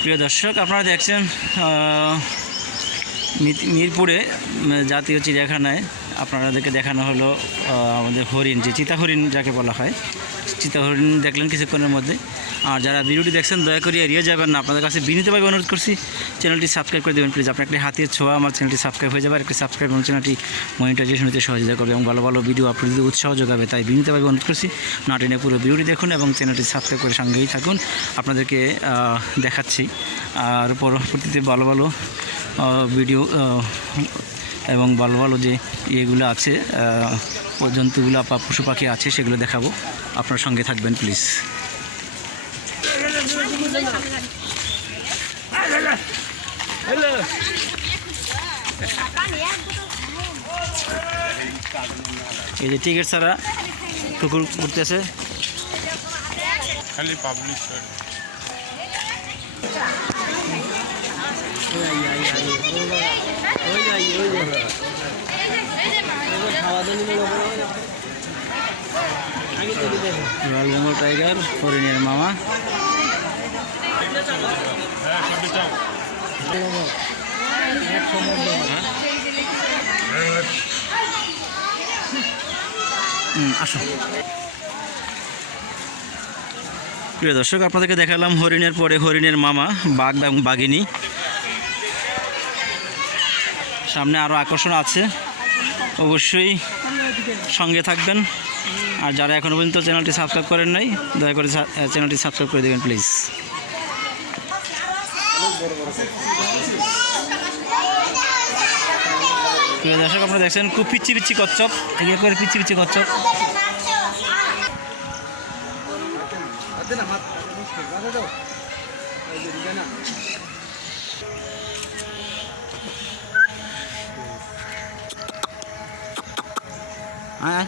প্রিয় দর্শক, আপনারা দেখছেন মিরপুরে জাতীয় চিড়িয়াখানায় আপনাদেরকে দেখানো হলো আমাদের হরিণ, যে চিতা হরিণ যাকে বলা হয়। চিতা হরিণ দেখলেন কিছুক্ষণের মধ্যে। আর যারা ভিডিওটি দেখছেন, দয়া করে এড়িয়ে যাবেন না। আপনাদের কাছে বিনীতভাবে অনুরোধ করছি, চ্যানেলটি সাবস্ক্রাইব করে দেবেন। প্লিজ আপনার একটি হাতের ছোঁয়া আমার চ্যানেলটি সাবস্ক্রাইব হয়ে যাবে। আর একটি সাবস্ক্রাইব এবং চ্যানেলটি মনিটাইজেশন হতে সহযোগিতা করবে এবং ভালো ভালো ভিডিও আপলোড দিতে উৎসাহ যোগাবে। তাই বিনীতভাবে অনুরোধ করছি, না টেনে পুরো ভিডিওটি দেখুন এবং চ্যানেলটি সাবস্ক্রাইব করে সঙ্গেই থাকুন। আপনাদেরকে দেখাচ্ছি। আর পরবর্তীতে ভালো ভালো ভিডিও এবং ভালো ভালো যে ইয়েগুলো আছে জন্তুগুলো বা পশু পাখি আছে, সেগুলো দেখাবো। আপনার সঙ্গে থাকবেন প্লিজ এই যে টিকিট ছাড়া কুকুর ঘুরতেছে খালি পাবলিশ রয়্যাল বেঙ্গল টাইগার, হরিণের মামা। প্রিয় দর্শক, আপনাদেরকে দেখালাম হরিণের পরে হরিণের মামা বাঘ এবং বাঘিনী। সামনে আরও আকর্ষণ আছে। অবশ্যই সঙ্গে থাকবেন। আর যারা এখনও পর্যন্ত চ্যানেলটি সাবস্ক্রাইব করেন নাই, দয়া করে চ্যানেলটি সাবস্ক্রাইব করে দেবেন, প্লিজ। দর্শক, আপনারা দেখছেন খুব পিচ্ছি পিচ্ছি কচ্ছপ এগিয়ে করে পিচ্ছি পিচ্ছি কচ্ছপ। আয় আয়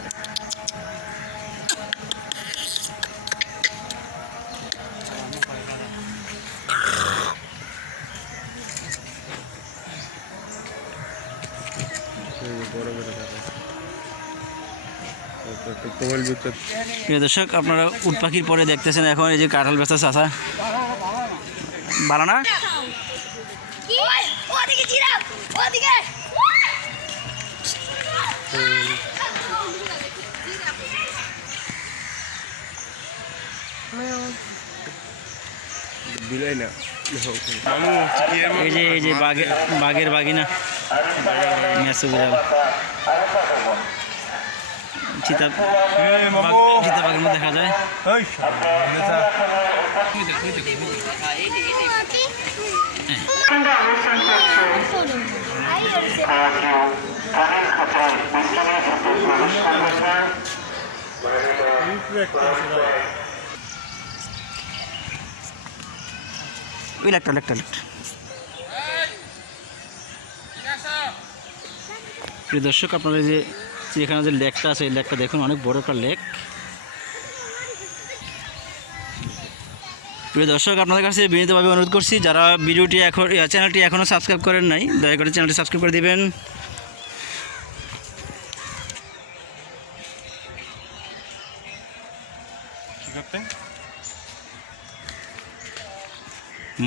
প্রিয় দর্শক আপনারা উট পাখির পরে দেখতেছেন এখন এই যে কাঁঠাল বেচা চাষা বালানা কি? ওদিকে জিরাফ ওদিকে বিলাই না এই যে এই যে বাঘের বাঘের বাঘিনা মেসো বিড়াল দেখা যায়। ওই লেকটা লেকটা প্রিয় দর্শক যে এখানে যে লেকটা আছে, এই লেকটা দেখুন, অনেক বড় একটা লেক। প্রিয় দর্শক, আপনাদের কাছে বিনীতভাবে অনুরোধ করছি, যারা ভিডিওটি এখন, চ্যানেলটি এখনও সাবস্ক্রাইব করেন নাই, দয়া করে চ্যানেলটি সাবস্ক্রাইব করে দিবেন।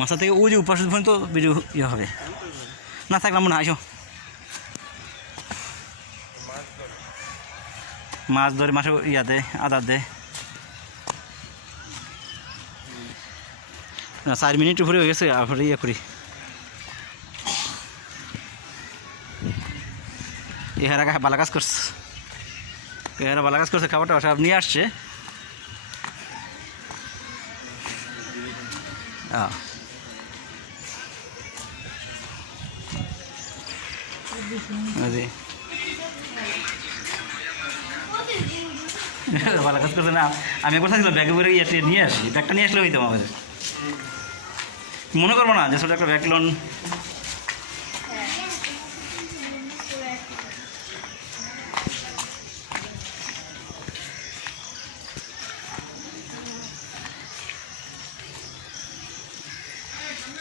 মাথা থেকে ওই যে উপাস পর্যন্ত ভিডিও ইয়ে হবে। না থাকলাম হয় আসো মাছ ধরে মাসে ইয়া দেয় আদার না, চার মিনিট উপরে হয়ে গেছে, আবার ইয়ে করি। এহারা বালা কাজ করছে। এহারা বালা কাজ করছে, খাবারটা সব নিয়ে আসছে। আহ। জি ভালো কাজ করছে না। আমি একবার থাকছিলাম ব্যাগে করে ইয়ে নিয়ে আসি। ব্যাগটা নিয়ে আসলে হইতাম আমাদের মনে করব না যে ছোটো একটা ব্যাগ লোন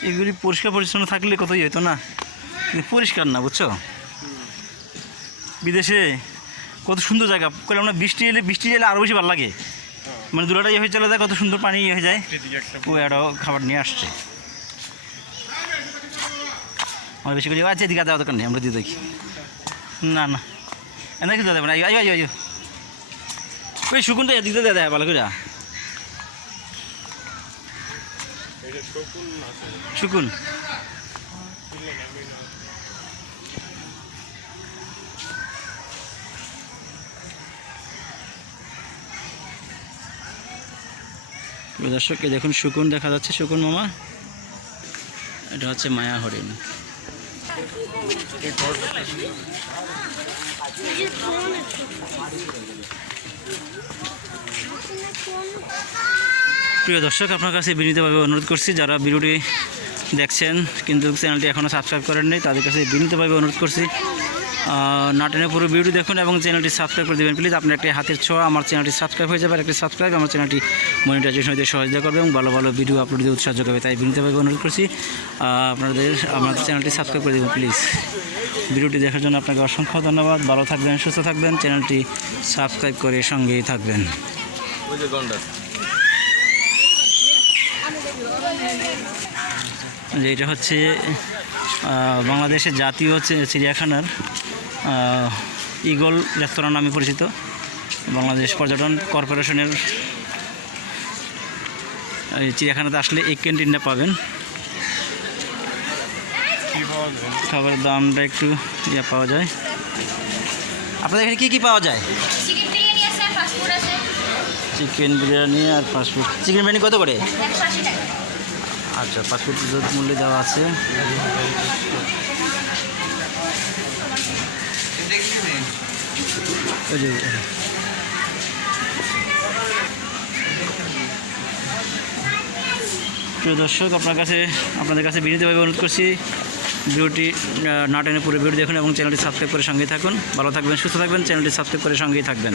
এগুলি পরিষ্কার পরিচ্ছন্ন থাকলে কতই হতো না? পরিষ্কার না, বুঝছ? বিদেশে কত সুন্দর জায়গা। করে আমরা বৃষ্টি এলে বৃষ্টি এলে আরও বেশি ভালো লাগে। মানে দুলাটা ইয়ে হয়ে চলে যায় কত সুন্দর পানি ইয়ে হয়ে যায়। ও একটা খাবার নিয়ে আসছে। আমরা বেশি করে আচ্ছা এদিকে দেওয়া দোকান নেই আমরা দিয়ে দেখি। না না। এনে কিছু দেবে না। আইও আইও আইও ওই শুকুন তো এদিকে দেয় দেয় ভালো করে শকুন। দর্শক দেখুন শুকুন দেখা যাচ্ছে, শুকুন মামা। এটা হচ্ছে মায়া হরিণ। প্রিয় দর্শক, আপনার কাছে বিনীতভাবে অনুরোধ করছি, যারা ভিডিওটি দেখছেন, কিন্তু চ্যানেলটি এখনও সাবস্ক্রাইব করেন নাই, তাদের কাছে বিনীতভাবে অনুরোধ করছি। নাটনের পুরো ভিডিও দেখুন এবং চ্যানেলটি সাবস্ক্রাইব করে দেবেন। প্লিজ আপনার একটি হাতের ছোঁয়া, আমার চ্যানেলটি সাবস্ক্রাইব হয়ে যাবে, আর একটি সাবস্ক্রাইব আমার চ্যানেলটি মনিটাইজেশন হতে সহযোগিতা করবে এবং ভালো ভালো ভিডিও আপলোড দিতে উৎসাহ যোগাবে। তাই বিনীতভাবে অনুরোধ করছি আপনাদের, আমাদের চ্যানেলটি সাবস্ক্রাইব করে দেবেন, প্লিজ। ভিডিওটি দেখার জন্য আপনাকে অসংখ্য ধন্যবাদ। ভালো থাকবেন, সুস্থ থাকবেন চ্যানেলটি সাবস্ক্রাইব করে সঙ্গেই থাকবেন। ওই যে যে এটা হচ্ছে বাংলাদেশের জাতীয় চিড়িয়াখানার ইগল রেস্তোরাঁ নামে পরিচিত বাংলাদেশ পর্যটন কর্পোরেশনের এই চিড়িয়াখানাতে আসলে এই ক্যান্টিনটা পাবেন। খাবারের দামটা একটু ইয়ে পাওয়া যায়। আপনাদের এখানে কী কী পাওয়া যায়? চিকেন বিরিয়ানি আর ফাস্টফুড চিকেন বিরিয়ানি কত করে? আচ্ছা ফাস্টফুড মূল্য দেওয়া আছে। দর্শক আপনার কাছে আপনাদের কাছে বিনীতভাবে অনুরোধ করছি ভিডিওটি আহ, না টেনে পুরো ভিডিও দেখুন এবং চ্যানেলটি সাবস্ক্রাইব করে সঙ্গেই থাকুন। ভালো থাকবেন সুস্থ থাকবেন চ্যানেলটি সাবস্ক্রাইব করে সঙ্গেই থাকবেন।